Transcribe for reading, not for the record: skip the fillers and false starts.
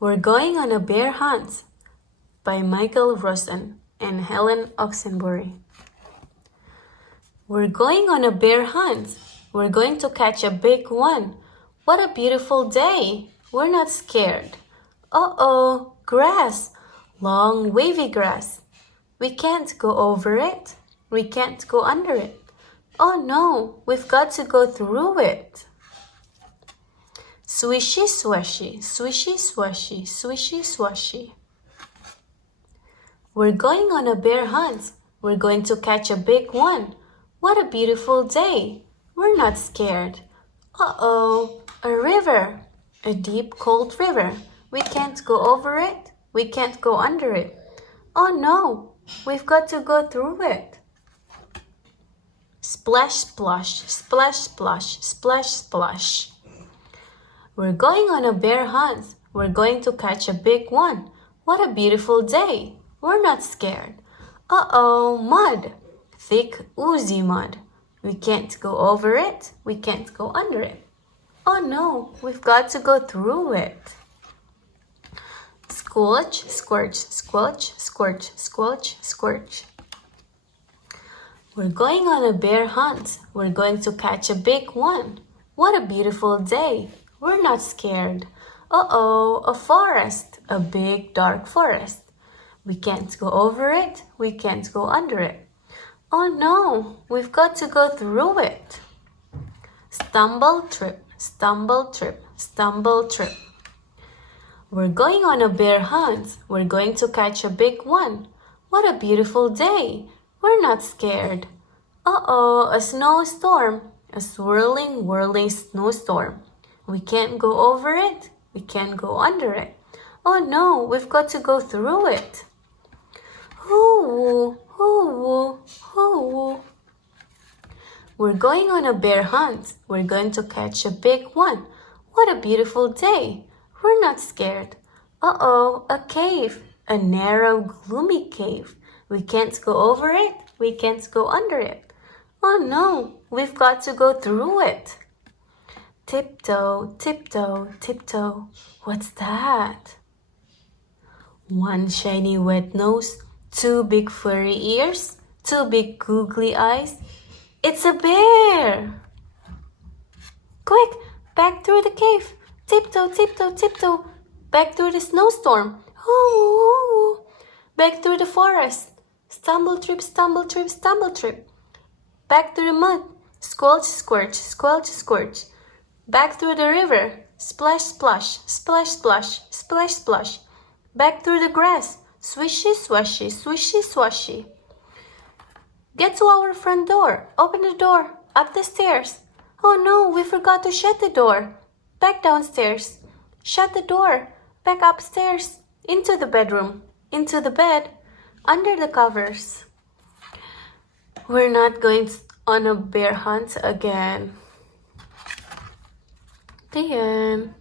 We're Going on a Bear Hunt by Rosen and Helen Oxenbury. We're going on a bear hunt. We're going to catch a big one. What a beautiful day. We're not scared. Uh-oh, grass. Long wavy grass. We can't go over it. We can't go under it. Oh no, we've got to go through it. Swishy-swashy, swishy-swashy, swishy-swashy. We're going on a bear hunt. We're going to catch a big one. What a beautiful day. We're not scared. Uh-oh, a river. A deep, cold river. We can't go over it. We can't go under it. Oh no, we've got to go through it. Splash-splosh, splash-splosh, splash-splosh. We're going on a bear hunt. We're going to catch a big one. What a beautiful day. We're not scared. Uh-oh, mud. Thick, oozy mud. We can't go over it. We can't go under it. Oh no, we've got to go through it. Squelch, squelch, squelch, squelch, squelch, squelch. We're going on a bear hunt. We're going to catch a big one. What a beautiful day. We're not scared. Uh-oh, a forest. A big, dark forest. We can't go over it. We can't go under it. Oh no, we've got to go through it. Stumble, trip, stumble, trip, stumble, trip. We're going on a bear hunt. We're going to catch a big one. What a beautiful day. We're not scared. Uh-oh, a snowstorm. A swirling, whirling snowstorm. We can't go over it. We can't go under it. Oh no, we've got to go through it. Hoo-woo, hoo-woo, hoo-woo. We're going on a bear hunt. We're going to catch a big one. What a beautiful day. We're not scared. Uh-oh, a cave. A narrow, gloomy cave. We can't go over it. We can't go under it. Oh no, we've got to go through it. Tiptoe, tiptoe, tiptoe. What's that? One shiny wet nose, two big furry ears, two big googly eyes. It's a bear! Quick, back through the cave. Tiptoe, tiptoe, tiptoe. Back through the snowstorm. Ooh, back through the forest. Stumble, trip, stumble, trip, stumble, trip. Back through the mud. Squelch, squelch, squelch, squelch. Back through the river. Splash, splosh, splash, splosh, splash, splosh. Back through the grass. Swishy-swashing, swishy-swashing. Get to our front door. Open the door. Up the stairs. Oh no, we forgot to shut the door. Back downstairs. Shut the door. Back upstairs. Into the bedroom. Into the bed. Under the covers. We're not going on a bear hunt again. The end.